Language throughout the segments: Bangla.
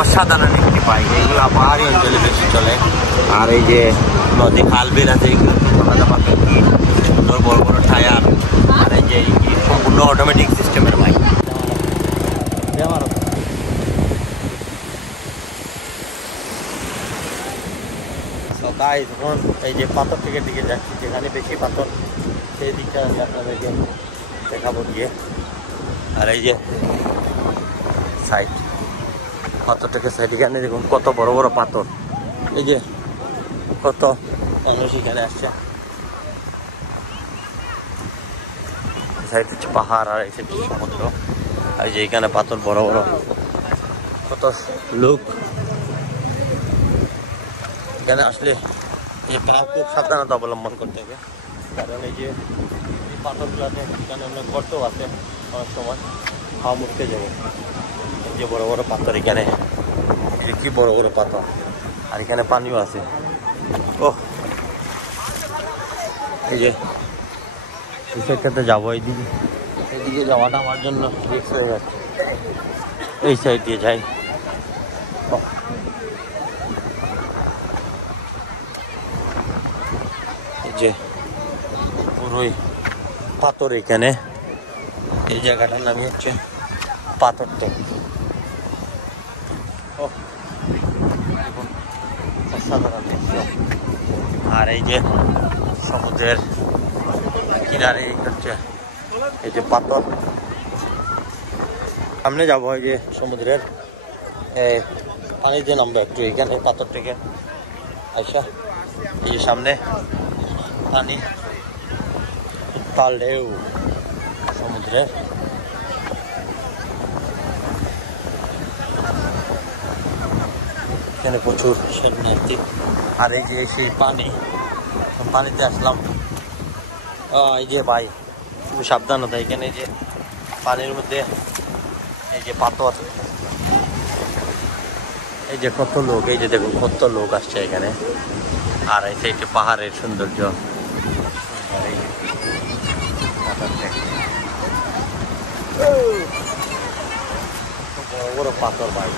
অসাধারণ একটি বাইক, এগুলো পাহাড়ি অঞ্চলে বেশি চলে। আর এই যে নদী খাল বিল আছে, এগুলো আলাদা পাবেন, সুন্দর বড় বড় টায়ার। আর এই যে সম্পূর্ণ অটোমেটিক সিস্টেমের বাইক। এখন এই যে পাথর থেকে দিকে যাচ্ছি, যেখানে বেশি পাথর সেই দিকটা আমি আপনাদেরকে দেখাবো গিয়ে। আর এই যে সাইড পাথর থেকে সাইড, এখানে দেখুন কত বড় বড় পাথর। এই যে কত মানুষ এখানে আসছে। সাইড হচ্ছে পাহাড় আর এই সাইড সমুদ্র। আর যে এখানে পাথর বড় বড়, কত লোক এখানে আসলে এই খুব সাবধানতা অবলম্বন করতে হবে। কারণ এই যে পাথরগুলোতে এখানে অনেক গর্তও আছে, অনেক সময় খাওয়া মুড়তে যাবে। এই যে বড় বড় পাথর এখানে, কি বড় বড় পাথর। আর এখানে পানিও আছে। ও এই যে এই সাইডটাতে যাবো, এইদিকে যাওয়াটা আমার জন্য রিস্ক হয়ে যাচ্ছে। এই সাইড দিয়ে যাই। এই যে পুরোই পাথর এখানে, এই জায়গাটার নামই হচ্ছে পাথর তো। অসাধারণ দৃশ্য। আর এই যে সমুদ্রের কিনারে হচ্ছে এই যে পাথর। সামনে যাবো, এই যে সমুদ্রের পানিতে নামবো একটু এখানে পাথর থেকে। আচ্ছা, এই যে সামনে পানি, উত্তাল ঢেউ সমুদ্রের। এখানে প্রচুর শরণার্থী। আর এই যে সেই পানিতে আসলাম। এই যে ভাই খুব সাবধানতা, এখানে যে পানির মধ্যে এই যে পাথর, এই যে কত লোক, এই যে দেখুন কত লোক আসছে এখানে। আর এই যে পাহাড়ের সৌন্দর্য, বড় বড় পাথর ভাই।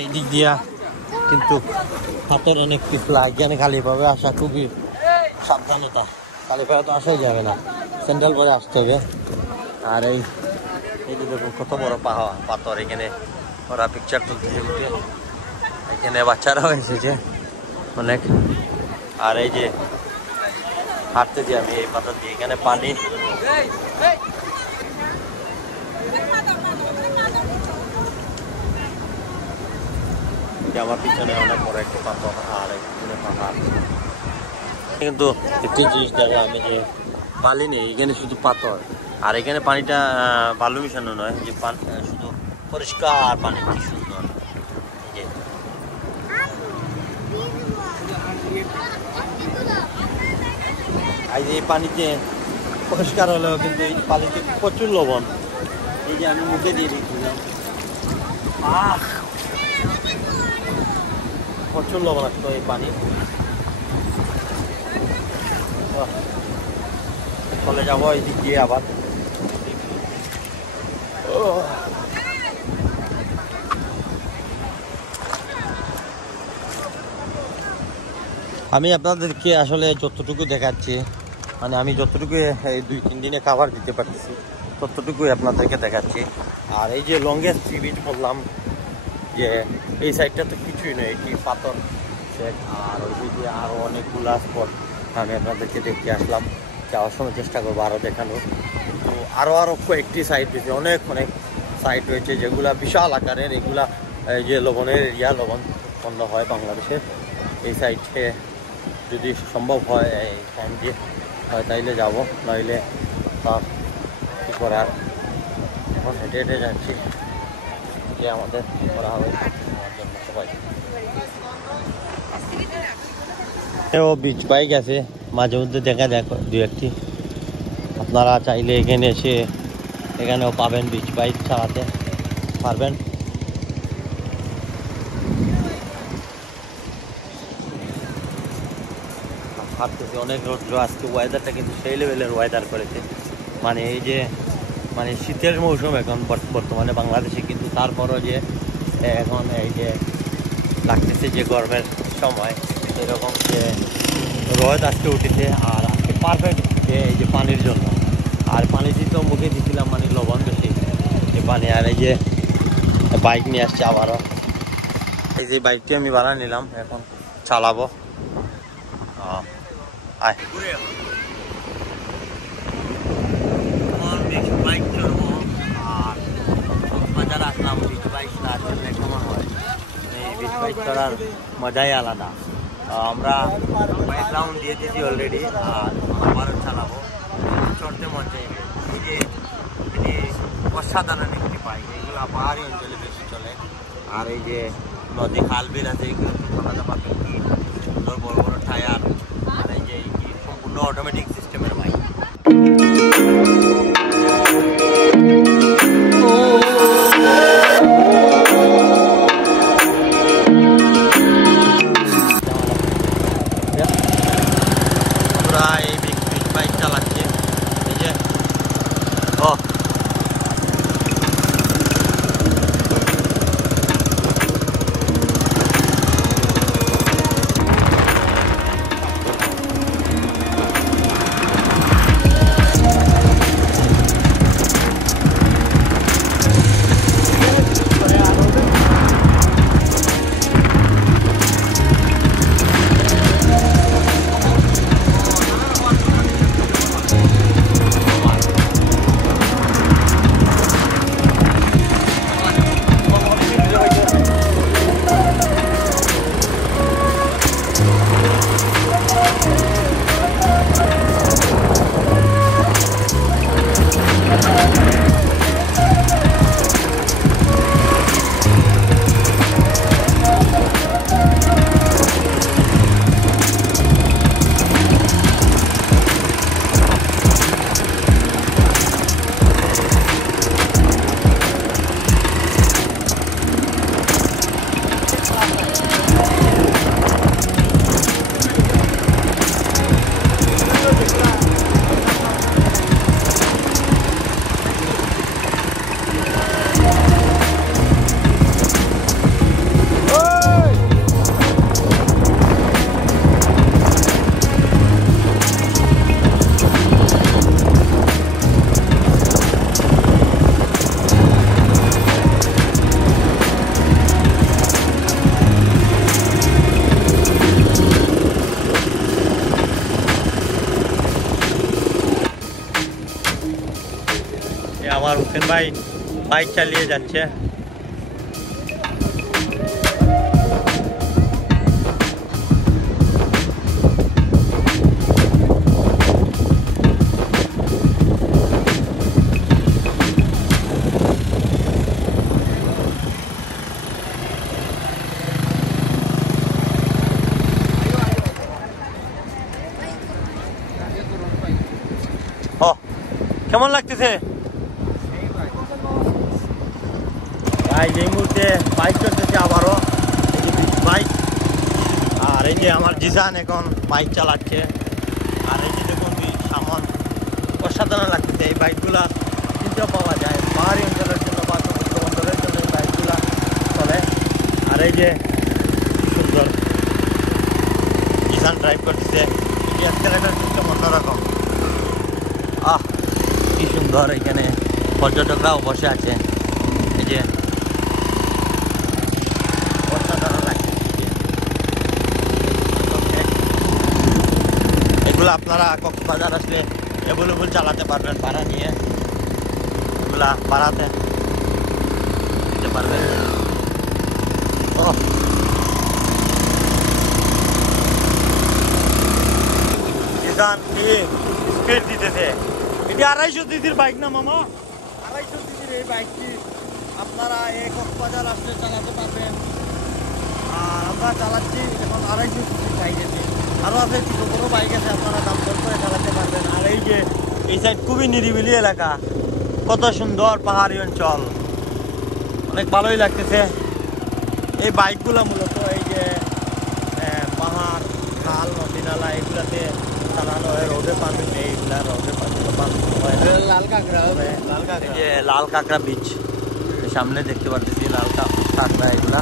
এই দিক দিয়া কিন্তু পাথর অনেক পিছলা, এখানে খালিভাবে আসা খুবই সাবধানতা। খালিভাবে তো আসাই যাবে না, স্যান্ডেল পরে আসতে হবে। আর এই যে দেখুন কত বড় পাথর, এখানে ওরা পিকচার তুলতেছে। এখানে বাচ্চারাও এসেছে অনেক। আর এই যে হাঁটতেছি আমি এই পাথর দিয়ে, এখানে পানি। আমার পিছনে অনেক বড় একটা পাথর আর এখানে পাহাড়। কিন্তু একটি জিনিস দেখা, আমি যে বালি নেই, এখানে শুধু পাথর। আর এখানে পানিটা বালু মিশানো নয়, যে শুধু পরিষ্কার পানি, কি সুন্দর। এই যে এই পানিতে পরিষ্কার হলেও কিন্তু এই পানিতে প্রচুর লবণ। এই যে আমি মুখে দিয়ে দিয়েছিলাম, প্রচুর লবণাক্ত এই পানি। চলে যাবো এই দিক দিয়ে আবার। আমি আপনাদেরকে আসলে যতটুকু দেখাচ্ছি, মানে আমি যতটুকু এই 2-3 দিনে খাবার দিতে পারতেছি ততটুকুই আপনাদেরকে দেখাচ্ছি। আর এই যে লংগেস্ট সি বিচ বললাম, যে এই সাইডটা তো কিছুই নয়, এটি পাথর সেট। আর ওই দিকে আরও অনেকগুলা স্পট আমি আপনাদেরকে দেখতে আসলাম। যাওয়ার সময় চেষ্টা করবো আরও দেখানোর। তো আরও কয়েকটি সাইড রয়েছে, অনেক সাইড রয়েছে যেগুলা বিশাল আকারের। এগুলা এই যে লবণের এরিয়া, লবণ উৎপন্ন হয় বাংলাদেশের। এই সাইডে যদি সম্ভব হয় এই টাইম দিয়ে হয় তাইলে যাব, নইলে তার কী করার। এখন হেঁটে হেঁটে যাচ্ছি, যে আমাদের করা হবে আমার জন্য সবাই। ও বিচ বাইক আছে, মাঝে মধ্যে দেখা দেখো 2-1টি। আপনারা চাইলে এখানে এসে এখানেও পাবেন, বিচ বাইক চালাতে পারবেন। হাঁটতেছি, অনেক রৌদ্র। আজকে ওয়েদারটা কিন্তু সেই লেভেলের ওয়েদার করেছে, মানে এই যে মানে শীতের মৌসুম এখন বর্তমানে বাংলাদেশে, কিন্তু তারপরও যে এখন এই যে লাগতেছে যে গরমের সময়, এরকম যে রোদ আজকে উঠেছে। আর আজকে পারফেক্ট এই যে পানির জন্য, আর পানিটি তো মুখে দিয়েছিলাম মানে লবণ বেশি যে পানি। আর এই যে বাইক নিয়ে আসছে আবারও, এই যে বাইকটি আমি ভাড়া নিলাম, এখন চালাবো। আয় বাইক চড়বো, আর বাজার আসলাম বিচ বাইক না চললে কেমন হয়, এই বিচ বাইক চড়ার মজাই আলাদা। আমরা বাইক রাউন্ড দিয়ে দিয়েছি অলরেডি, আর আবারও চালাবো, চড়তে মন চাইবে। এই যে এটি অসাধারণ একটি বাইক, এইগুলো পাহাড়ি অঞ্চলে বেশি চলে। আর এই যে নদী খাল বিল আছে, এগুলো চালাতে পারবেন কি সুন্দর বড় বড় টায়ার। আর এই যে সম্পূর্ণ অটোমেটিক সিস্টেমের বাইক। বাইক চালাচ্ছে এই যে আমার হোসেন ভাই বাইক চালিয়ে যাচ্ছে। কেমন লাগতেছে? এই মুহূর্তে বাইক চলতেছে আবারও, এই যে বাইক। আর এই যে আমার জিসান এখন বাইক চালাচ্ছে। আর এই যে দেখুন সামান অসাধারণ লাগতেছে। এই বাইকগুলা কিনতেও পাওয়া যায় পাহাড়ি অঞ্চলের জন্য বা সমুদ্র বন্দরের জন্য এই বাইকগুলা চলে। আর এই যে সুন্দর জিসান ড্রাইভ করতেছে, এটি অ্যাক্সেলেটর সিস্টেম অন্যরকম। কি সুন্দর, এখানে পর্যটকরাও বসে আছে। এই যে অসাধারণ লাগছে। এগুলো আপনারা কক্সবাজার আসলে অ্যাভেলেবল চালাতে পারবেন ভাড়া নিয়ে, এগুলা ভাড়াতে দিতে পারবেন। স্পিড দিতেছে। এটি 250 সিসির বাইক না মামা, 250 সিসির এই বাইকটি আপনারা এই কক্সবাজার আসলে চালাতে পারবেন। আর আমরা চালাচ্ছি এখন 250 সিসির বাইক আছে, আরও আছে ছোটো বড়ো বাইক আছে, আপনারা দাম দর করে চালাতে পারবেন। আর এই যে এই সাইড খুবই নিরিবিলি এলাকা, কত সুন্দর পাহাড়ি অঞ্চল, অনেক ভালোই লাগতেছে। এই বাইকগুলো মূলত এই যে পাহাড় খাল নদী নালা এগুলাতে চালানো হয়, রোডে পারমিট নেই, এগুলা রোডে পারমিট হয় না। লাল কাঁকড়া হবে, এই যে লাল কাঁকড়া বীচ সামনে দেখতে পাচ্ছি, লাল কাঁকড়া এগুলা।